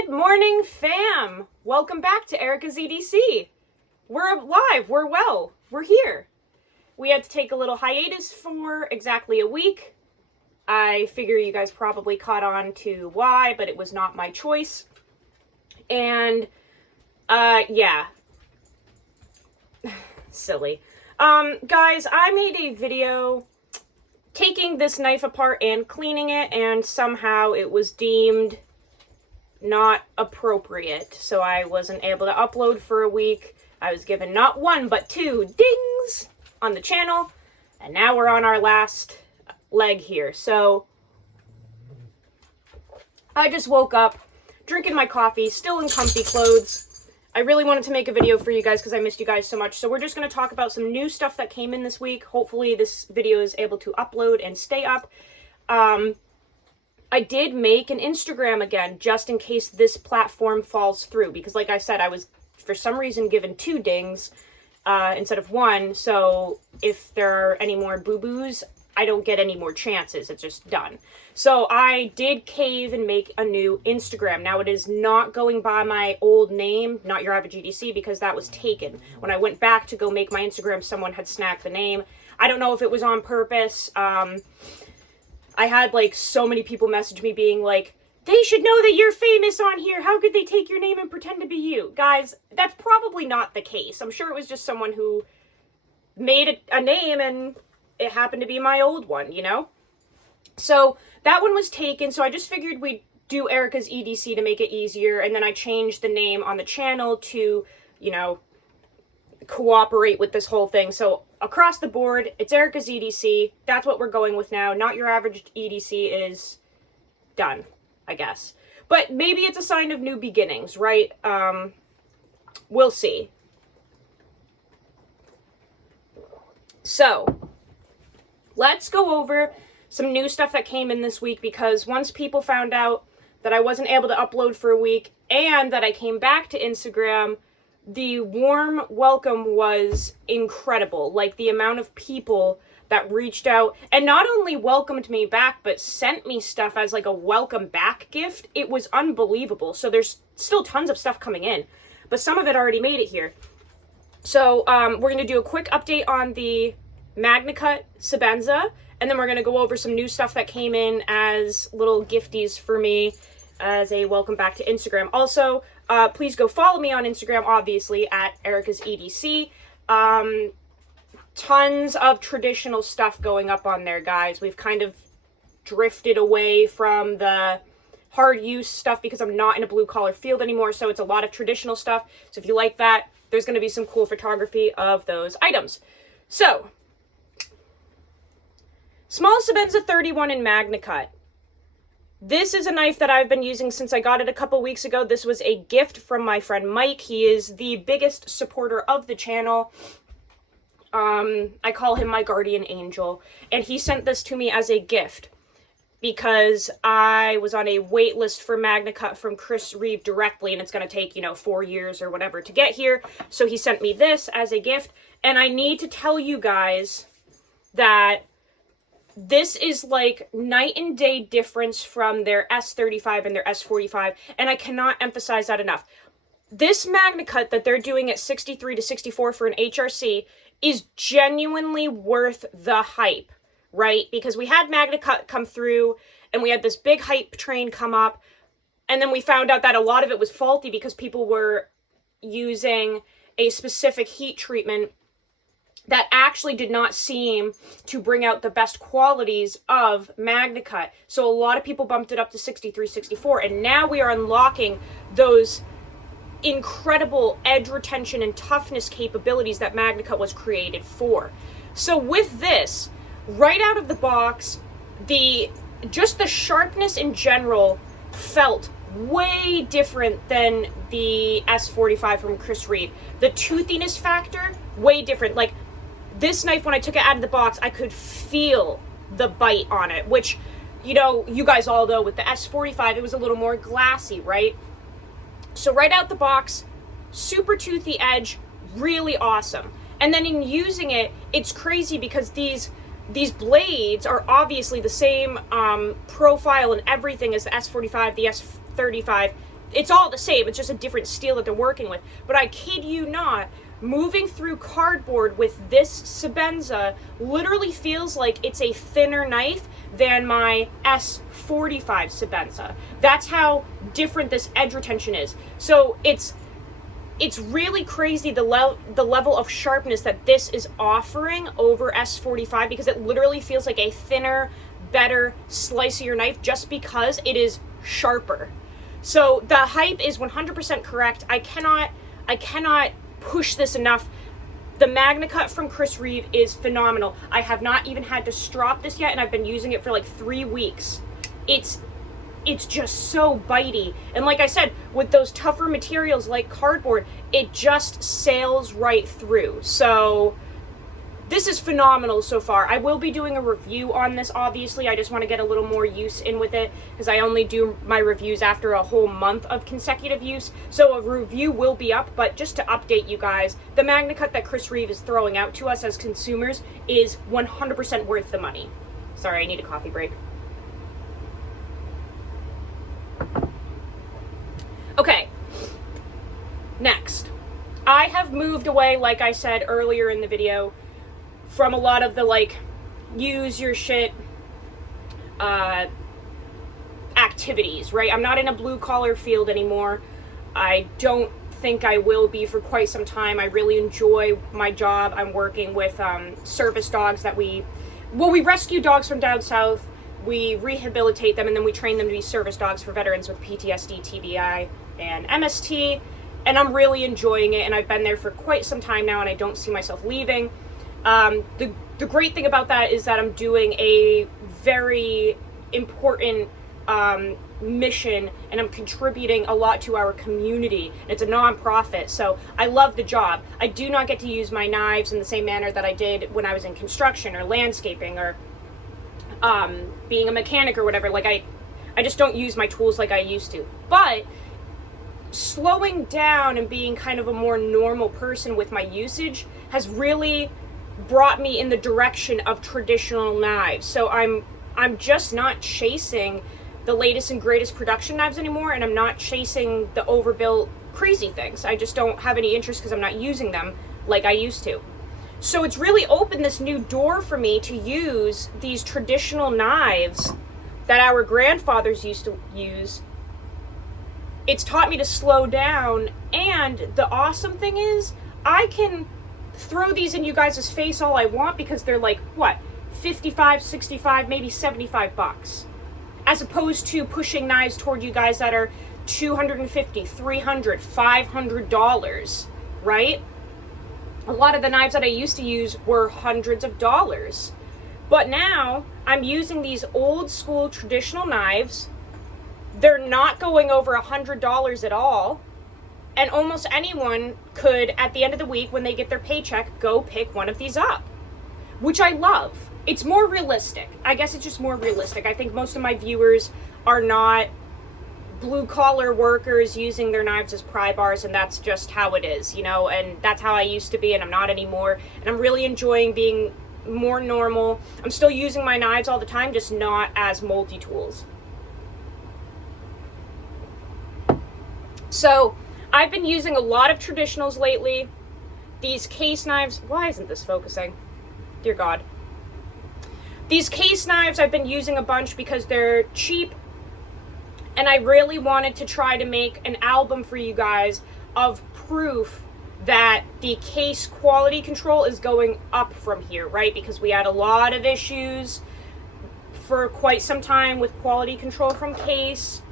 Good morning, fam! Welcome back to Erica's EDC. We're alive, we're well, we're here. We had to take a little hiatus for exactly a week. I figure you guys probably caught on to why, but it was not my choice. And, yeah. Silly. Guys, I made a video taking this knife apart and cleaning it, and somehow it was deemed not appropriate, so I wasn't able to upload for a week. I was given not one, but 2 dings on the channel, and now we're on our last leg here. So I just woke up, drinking my coffee, still in comfy clothes. I really wanted to make a video for you guys because I missed you guys so much. So we're just going to talk about some new stuff that came in this week. Hopefully this video is able to upload and stay up. I did make an Instagram again, just in case this platform falls through, because like I said, I was, for some reason, given 2 dings instead of 1, so if there are any more boo-boos, I don't get any more chances. It's just done. So I did cave and make a new Instagram. Now, it is not going by my old name, Not Your Average EDC, because that was taken. When I went back to go make my Instagram, someone had snagged the name. I don't know if it was on purpose. I had, like, so many people message me being like, they should know that you're famous on here. How could they take your name and pretend to be you? Guys, that's probably not the case. I'm sure it was just someone who made a name and it happened to be my old one, you know? So that one was taken, so I just figured we'd do Erica's EDC to make it easier, and then I changed the name on the channel to, you know, cooperate with this whole thing. So across the board, it's Erica's EDC. That's what we're going with now. Not Your Average EDC is done, I guess. But maybe it's a sign of new beginnings, right? We'll see. So let's go over some new stuff that came in this week, because once people found out that I wasn't able to upload for a week and that I came back to Instagram, the warm welcome was incredible. Like, the amount of people that reached out and not only welcomed me back, but sent me stuff as like a welcome back gift. It was unbelievable. So there's still tons of stuff coming in, but some of it already made it here. So we're going to do a quick update on the MagnaCut Sebenza, and then we're going to go over some new stuff that came in as little gifties for me as a welcome back to Instagram. Also, please go follow me on Instagram, obviously, at Erica's EDC. Tons of traditional stuff going up on there, guys. We've kind of drifted away from the hard use stuff because I'm not in a blue collar field anymore, so it's a lot of traditional stuff. So if you like that, there's going to be some cool photography of those items. So, small Sebenza 31 in MagnaCut. This is a knife that I've been using since I got it a couple weeks ago. This was a gift from my friend Mike. He is the biggest supporter of the channel. I call him my guardian angel. And he sent this to me as a gift because I was on a wait list for MagnaCut from Chris Reeve directly, and it's going to take, 4 years or whatever to get here. So he sent me this as a gift. And I need to tell you guys that this is like night and day difference from their S35 and their S45, and I cannot emphasize that enough. This MagnaCut that they're doing at 63 to 64 for an HRC is genuinely worth the hype, right? Because we had MagnaCut come through, and we had this big hype train come up, and then we found out that a lot of it was faulty because people were using a specific heat treatment that actually did not seem to bring out the best qualities of MagnaCut. So a lot of people bumped it up to 63, 64, and now we are unlocking those incredible edge retention and toughness capabilities that MagnaCut was created for. So with this, right out of the box, just the sharpness in general felt way different than the S45 from Chris Reeve. The toothiness factor, way different. Like, this knife, when I took it out of the box, I could feel the bite on it, which, you guys all know with the S45, it was a little more glassy, right? So right out the box, super toothy edge, really awesome. And then in using it, it's crazy because these blades are obviously the same profile and everything as the S45, the S35, it's all the same. It's just a different steel that they're working with. But I kid you not, moving through cardboard with this Sebenza literally feels like it's a thinner knife than my S45 Sebenza. That's how different this edge retention is. So it's really crazy the level of sharpness that this is offering over S45, because it literally feels like a thinner, better, slicier knife just because it is sharper. So the hype is 100% correct. I cannot push this enough. The MagnaCut from Chris Reeve is phenomenal. I have not even had to strop this yet, and I've been using it for like 3 weeks. It's just so bitey. And like I said, with those tougher materials like cardboard, it just sails right through. So this is phenomenal so far. I will be doing a review on this, obviously. I just want to get a little more use in with it, because I only do my reviews after a whole month of consecutive use. So a review will be up, but just to update you guys, the MagnaCut that Chris Reeve is throwing out to us as consumers is 100% worth the money. Sorry, I need a coffee break. Okay, next. I have moved away, like I said earlier in the video, from a lot of the, like, use your shit activities, right? I'm not in a blue-collar field anymore. I don't think I will be for quite some time. I really enjoy my job. I'm working with service dogs that we rescue dogs from down south, we rehabilitate them, and then we train them to be service dogs for veterans with PTSD, TBI, and MST, and I'm really enjoying it, and I've been there for quite some time now, and I don't see myself leaving. The great thing about that is that I'm doing a very important mission, and I'm contributing a lot to our community. It's a non-profit, so I love the job. I do not get to use my knives in the same manner that I did when I was in construction or landscaping or being a mechanic or whatever. Like, I just don't use my tools like I used to. But slowing down and being kind of a more normal person with my usage has really brought me in the direction of traditional knives. So I'm just not chasing the latest and greatest production knives anymore, and I'm not chasing the overbuilt crazy things. I just don't have any interest because I'm not using them like I used to. So it's really opened this new door for me to use these traditional knives that our grandfathers used to use. It's taught me to slow down, and the awesome thing is I can throw these in you guys' face all I want, because they're like, what, 55, 65, maybe 75 bucks. As opposed to pushing knives toward you guys that are $250, $300, $500, right? A lot of the knives that I used to use were hundreds of dollars. But now I'm using these old school traditional knives. They're not going over $100 at all. And almost anyone could, at the end of the week, when they get their paycheck, go pick one of these up, which I love. It's more realistic. I guess it's just more realistic. I think most of my viewers are not blue-collar workers using their knives as pry bars, and that's just how it is, you know, and that's how I used to be, and I'm not anymore. And I'm really enjoying being more normal. I'm still using my knives all the time, just not as multi-tools. So I've been using a lot of traditionals lately. These case knives, why isn't this focusing? Dear God. These case knives I've been using a bunch because they're cheap, and I really wanted to try to make an album for you guys of proof that the case quality control is going up from here, right? Because we had a lot of issues for quite some time with quality control from case,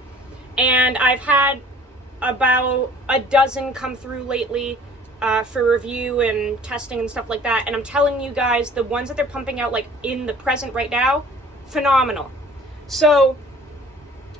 and I've had about a dozen come through lately for review and testing and stuff like that, and I'm telling you guys, the ones that they're pumping out, like, in the present right now, phenomenal. So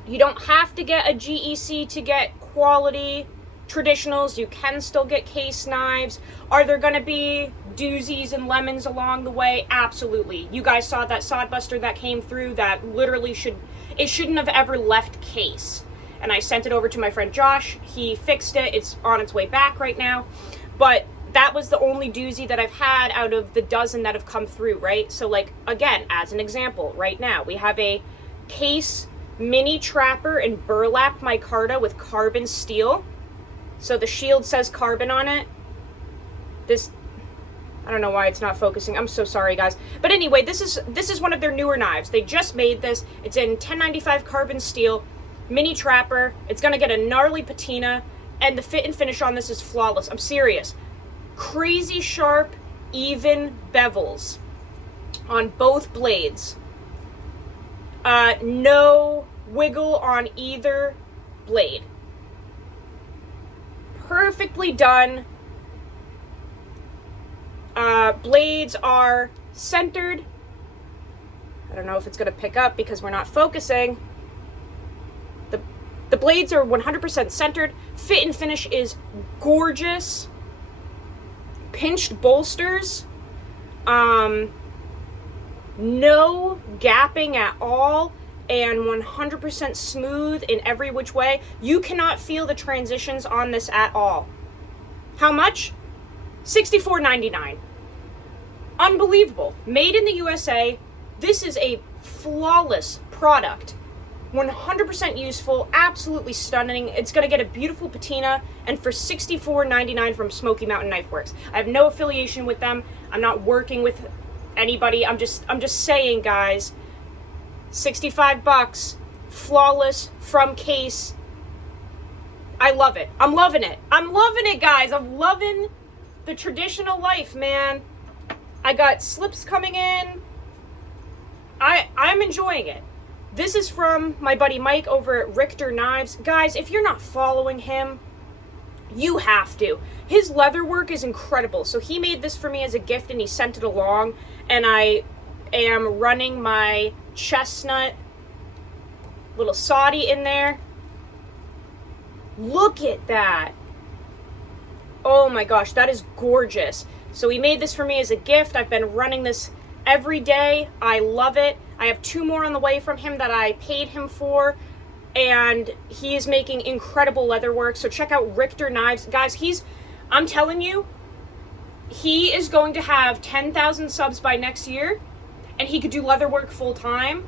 you don't have to get a GEC to get quality traditionals. You can still get case knives. Are there going to be doozies and lemons along the way? Absolutely. You guys saw that sodbuster that came through that literally shouldn't have ever left case. And I sent it over to my friend Josh. He fixed it. It's on its way back right now. But that was the only doozy that I've had out of the dozen that have come through, right? So, like, again, as an example, right now, we have a case mini trapper and burlap micarta with carbon steel. So the shield says carbon on it. This, I don't know why it's not focusing. I'm so sorry, guys. But anyway, this is one of their newer knives. They just made this. It's in 1095 carbon steel, mini trapper. It's gonna get a gnarly patina, and the fit and finish on this is flawless. I'm serious. Crazy sharp, even bevels on both blades. No wiggle on either blade. Perfectly done. Blades are centered. I don't know if it's going to pick up because we're not focusing. The blades are 100% centered. Fit and finish is gorgeous. Pinched bolsters. No gapping at all, and 100% smooth in every which way. You cannot feel the transitions on this at all. How much? $64.99. Unbelievable. Made in the USA. This is a flawless product. 100% useful, absolutely stunning. It's going to get a beautiful patina, and for $64.99 from Smoky Mountain Knife Works. I have no affiliation with them. I'm not working with anybody. I'm just saying, guys. 65 bucks, flawless, from case. I love it. I'm loving it. I'm loving it, guys. I'm loving the traditional life, man. I got slips coming in. I'm enjoying it. This is from my buddy Mike over at Richter Knives. Guys, if you're not following him, you have to. His leather work is incredible. So he made this for me as a gift and he sent it along. And I am running my chestnut little Saudi in there. Look at that. Oh my gosh, that is gorgeous. So he made this for me as a gift. I've been running this every day. I love it. I have 2 more on the way from him that I paid him for. And he is making incredible leather work. So check out Richter Knives. Guys, I'm telling you, he is going to have 10,000 subs by next year. And he could do leather work full time.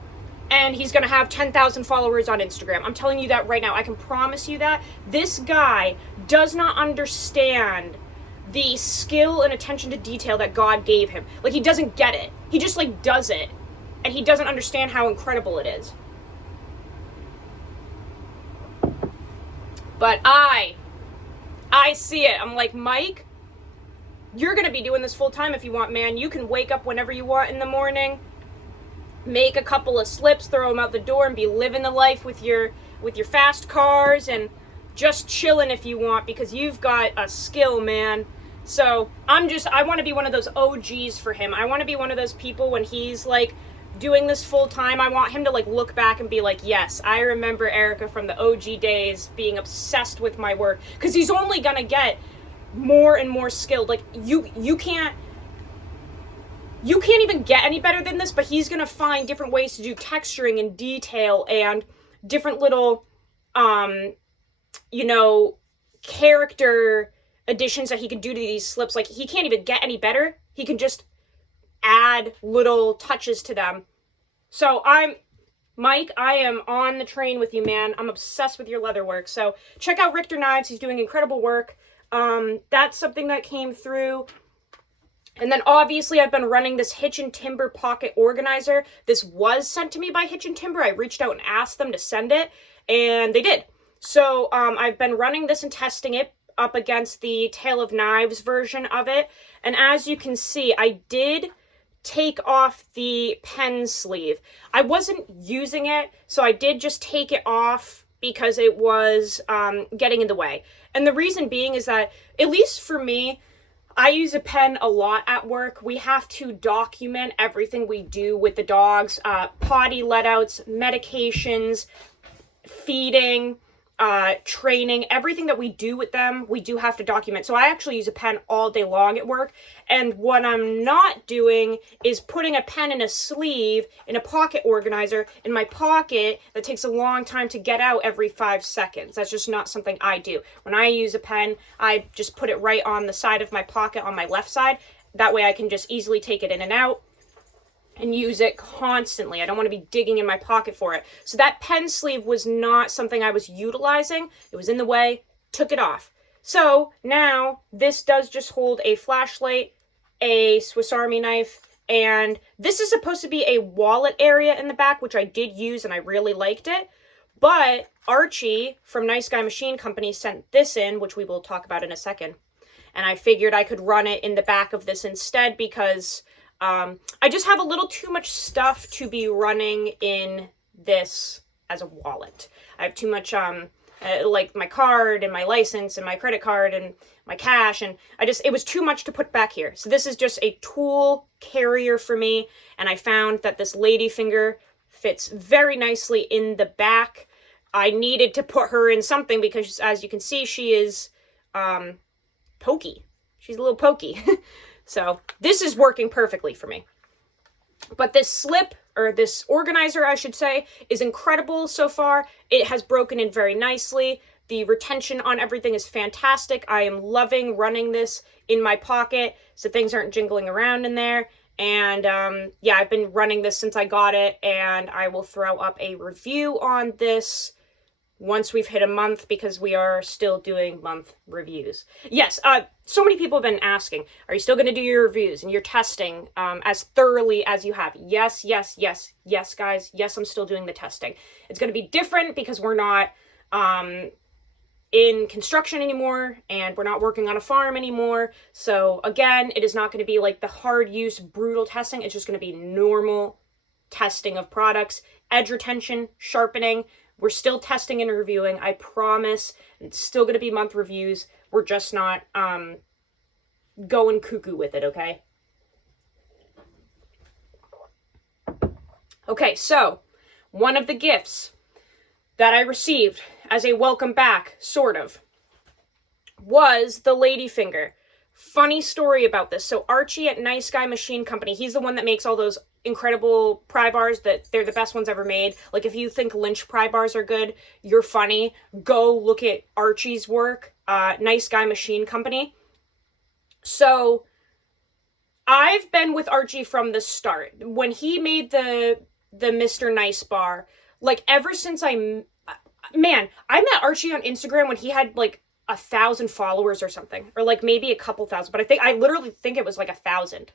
And he's going to have 10,000 followers on Instagram. I'm telling you that right now. I can promise you that. This guy does not understand the skill and attention to detail that God gave him. Like, he doesn't get it. He just, like, does it. And he doesn't understand how incredible it is. But I see it. I'm like, Mike, you're going to be doing this full time if you want, man. You can wake up whenever you want in the morning, make a couple of slips, throw them out the door, and be living the life with your fast cars and just chilling if you want, because you've got a skill, man. So I want to be one of those OGs for him. I want to be one of those people when he's like doing this full time. I want him to like look back and be like, yes, I remember Erica from the OG days being obsessed with my work, because he's only gonna get more and more skilled. Like, you can't even get any better than this, but he's gonna find different ways to do texturing and detail and different little character additions that he can do to these slips. Like, he can't even get any better. He can just add little touches to them. So Mike, I am on the train with you, man. I'm obsessed with your leather work. So check out Richter Knives. He's doing incredible work. That's something that came through. And then obviously I've been running this Hitch and Timber pocket organizer. This was sent to me by Hitch and Timber. I reached out and asked them to send it, and they did. So I've been running this and testing it up against the Tale of Knives version of it. And as you can see, I did take off the pen sleeve. I wasn't using it, so I did just take it off because it was getting in the way. And the reason being is that, at least for me, I use a pen a lot at work. We have to document everything we do with the dogs, potty letouts, medications, feeding, training, everything that we do with them, we do have to document. So I actually use a pen all day long at work. And what I'm not doing is putting a pen in a sleeve in a pocket organizer in my pocket that takes a long time to get out every 5 seconds. That's just not something I do. When I use a pen, I just put it right on the side of my pocket on my left side. That way I can just easily take it in and out. and use it constantly. I don't want to be digging in my pocket for it. So that pen sleeve was not something I was utilizing. It was in the way, took it off. So now this does just hold a flashlight, a Swiss Army knife, and this is supposed to be a wallet area in the back, which I did use and I really liked it. But Archie from Nice Guy Machine Company sent this in, which we will talk about in a second. And I figured I could run it in the back of this instead because I just have a little too much stuff to be running in this as a wallet. I have too much, like my card and my license and my credit card and my cash, and it was too much to put back here. So this is just a tool carrier for me, and I found that this ladyfinger fits very nicely in the back. I needed to put her in something because, as you can see, she is pokey. She's a little pokey. So this is working perfectly for me. But this slip, or this organizer, I should say, is incredible so far. It has broken in very nicely. The retention on everything is fantastic. I am loving running this in my pocket so things aren't jingling around in there. And yeah, I've been running this since I got it, and I will throw up a review on this once we've hit a month, because we are still doing month reviews. Yes, so many people have been asking, are you still going to do your reviews and your testing as thoroughly as you have? Yes, yes, yes, yes, guys. Yes, I'm still doing the testing. It's going to be different because we're not in construction anymore, and we're not working on a farm anymore. So again, it is not going to be like the hard use, brutal testing. It's just going to be normal testing of products, edge retention, sharpening. We're still testing and reviewing, I promise. It's still going to be month reviews. We're just not going cuckoo with it, okay? Okay, so one of the gifts that I received as a welcome back, sort of, was the ladyfinger. Funny story about this. So Archie at Nice Guy Machine Company, he's the one that makes all those incredible pry bars that they're the best ones ever made. Like, if you think Lynch pry bars are good, you're funny. Go look at Archie's work, Nice Guy Machine Company. So I've been with Archie from the start. When he made the Mr. Nice bar, like, ever since I met Archie on Instagram when he had like 1,000 followers or something, or like maybe a couple thousand, but I literally think it was like 1,000.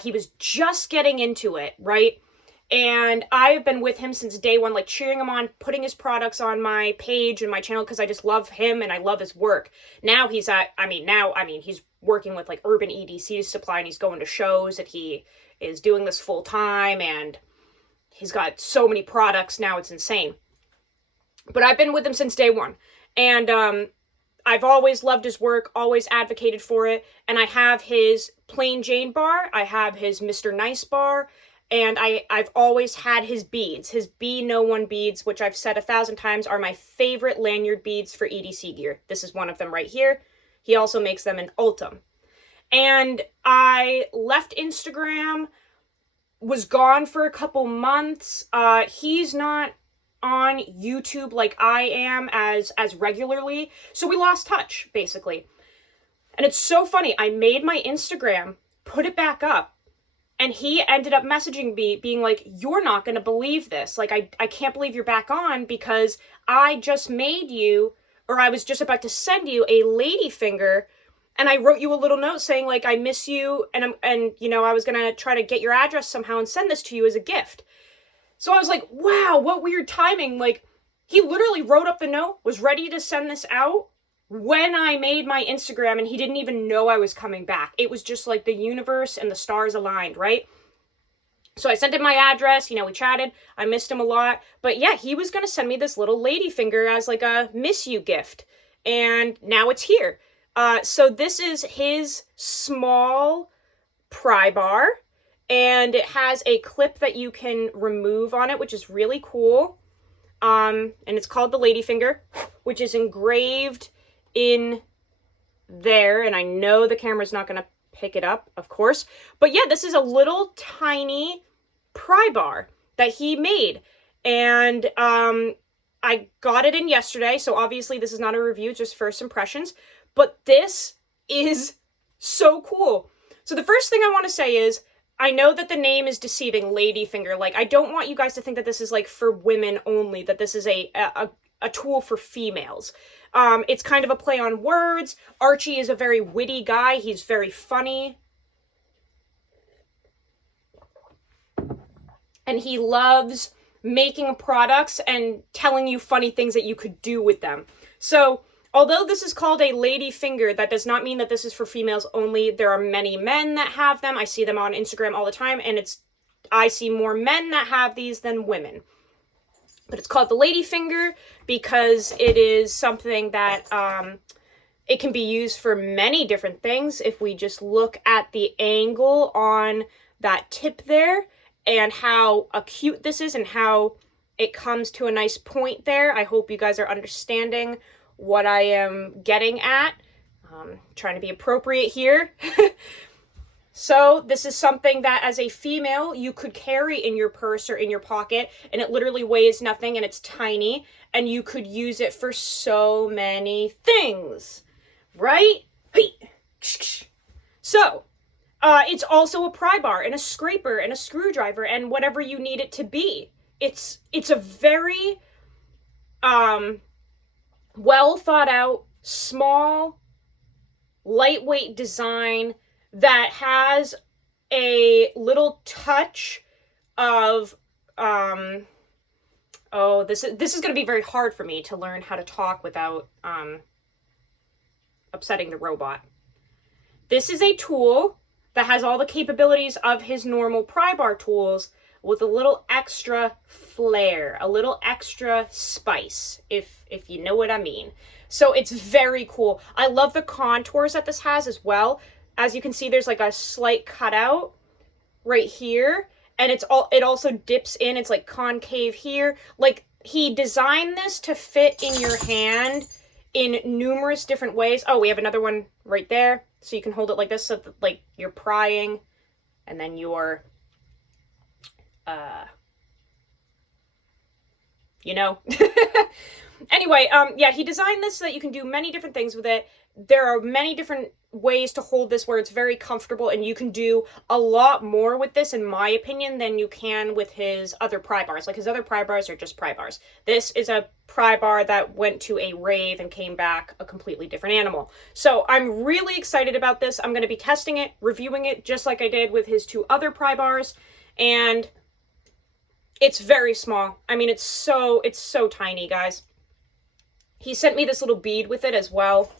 He was just getting into it, right? And I've been with him since day one, like cheering him on, putting his products on my page and my channel because I just love him and I love his work. Now he's he's working with like Urban EDC Supply, and he's going to shows, and he is doing this full time, and he's got so many products now, it's insane. But I've been with him since day one, and I've always loved his work, always advocated for it, and I have his Plain Jane bar, I have his Mr. Nice bar, and I've always had his beads, his Be No One beads, which I've said 1,000 times are my favorite lanyard beads for EDC gear. This is one of them right here. He also makes them in Ultim. And I left Instagram, was gone for a couple months. He's not on YouTube like I am as regularly, so we lost touch, basically. And it's so funny, I made my Instagram, put it back up, and he ended up messaging me being like, you're not gonna believe this, like I can't believe you're back on because I just made you, or I was just about to send you a ladyfinger, and I wrote you a little note saying like I miss you, and you know, I was gonna try to get your address somehow and send this to you as a gift. So I was like, wow, what weird timing. Like, he literally wrote up the note, was ready to send this out when I made my Instagram, and he didn't even know I was coming back. It was just like the universe and the stars aligned, right? So I sent him my address, you know, we chatted, I missed him a lot, but yeah, he was going to send me this little ladyfinger as like a miss you gift, and now it's here. So this is his small pry bar, and it has a clip that you can remove on it, which is really cool. And it's called the ladyfinger, which is engraved in there, and I know the camera's not going to pick it up, of course, but yeah, this is a little tiny pry bar that he made, and I got it in yesterday, so obviously this is not a review, just first impressions, but this is so cool. So the first thing I want to say is, I know that the name is deceiving, ladyfinger. Like, I don't want you guys to think that this is like for women only, that this is a tool for females. It's kind of a play on words. Archie is a very witty guy. He's very funny. And he loves making products and telling you funny things that you could do with them. So, although this is called a lady finger, that does not mean that this is for females only. There are many men that have them. I see them on Instagram all the time, and I see more men that have these than women. But it's called the lady finger because it is something that it can be used for many different things. If we just look at the angle on that tip there and how acute this is and how it comes to a nice point there, I hope you guys are understanding what I am getting at. Trying to be appropriate here. So this is something that as a female you could carry in your purse or in your pocket, and it literally weighs nothing and it's tiny, and you could use it for so many things, right? So it's also a pry bar and a scraper and a screwdriver and whatever you need it to be. It's a very well thought out, small, lightweight design that has a little touch of this is going to be very hard for me to learn how to talk without upsetting the robot. This is a tool that has all the capabilities of his normal pry bar tools with a little extra flair, a little extra spice, if you know what I mean. So it's very cool. I love the contours that this has as well. As you can see, there's like a slight cutout right here, and it also dips in. It's like concave here. Like, he designed this to fit in your hand in numerous different ways. Oh, we have another one right there, so you can hold it like this, so that, like, you're prying, and then you're, you know. Anyway, yeah, he designed this so that you can do many different things with it. There are many different ways to hold this where it's very comfortable, and you can do a lot more with this, in my opinion, than you can with his other pry bars. Like, his other pry bars are just pry bars. This is a pry bar that went to a rave and came back a completely different animal. So I'm really excited about this. I'm going to be testing it, reviewing it, just like I did with his two other pry bars, and it's very small. I mean, it's so tiny, guys. He sent me this little bead with it as well,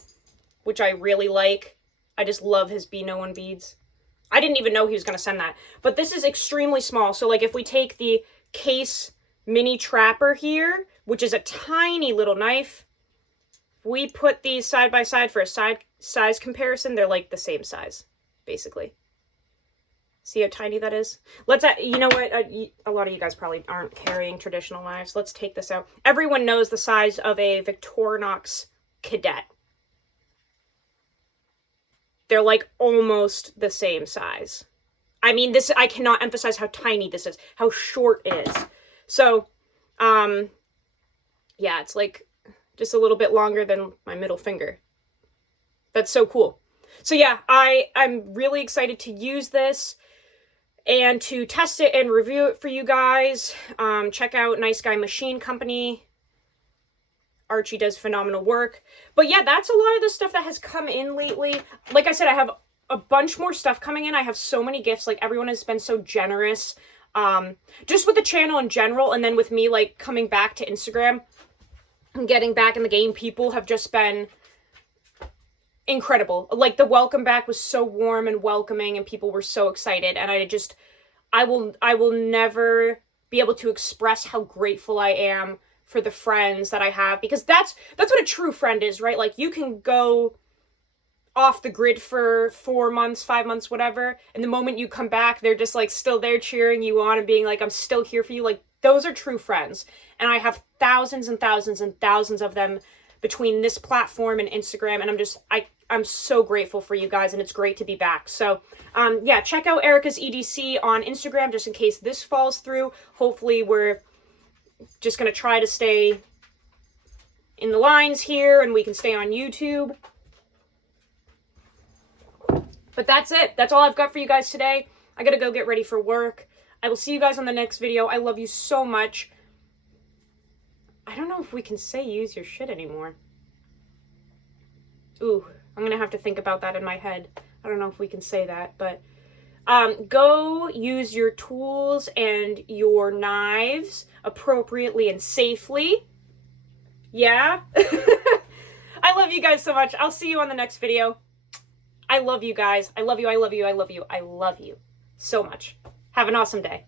which I really like. I just love his Be No One beads. I didn't even know he was going to send that. But this is extremely small. So, like, if we take the Case Mini Trapper here, which is a tiny little knife, we put these side by side for a size comparison. They're like the same size, basically. See how tiny that is? You know what? A lot of you guys probably aren't carrying traditional knives. Let's take this out. Everyone knows the size of a Victorinox Cadet. They're like almost the same size. I mean, I cannot emphasize how tiny this is, how short it is. So, yeah, it's like just a little bit longer than my middle finger. That's so cool. So yeah, I'm really excited to use this and to test it and review it for you guys. Check out Nice Guy Machine Company. Archie does phenomenal work. But yeah, that's a lot of the stuff that has come in lately. Like I said, I have a bunch more stuff coming in. I have so many gifts. Like, everyone has been so generous. Just with the channel in general, and then with me, like, coming back to Instagram and getting back in the game, people have just been incredible. Like, the welcome back was so warm and welcoming, and people were so excited, and I will never be able to express how grateful I am for the friends that I have, because that's what a true friend is, right? Like, you can go off the grid for 4 months, 5 months, whatever, and the moment you come back, they're just like still there cheering you on and being like, I'm still here for you. Like, those are true friends, and I have thousands and thousands and thousands of them between this platform and Instagram, and I'm so grateful for you guys, and it's great to be back. So, yeah, check out Erica's EDC on Instagram, just in case this falls through. Hopefully, we're just going to try to stay in the lines here, and we can stay on YouTube. But that's it. That's all I've got for you guys today. I gotta go get ready for work. I will see you guys on the next video. I love you so much. I don't know if we can say use your shit anymore. Ooh, I'm gonna have to think about that in my head. I don't know if we can say that, but go use your tools and your knives appropriately and safely. Yeah? I love you guys so much. I'll see you on the next video. I love you guys. I love you, I love you, I love you, I love you so much. Have an awesome day.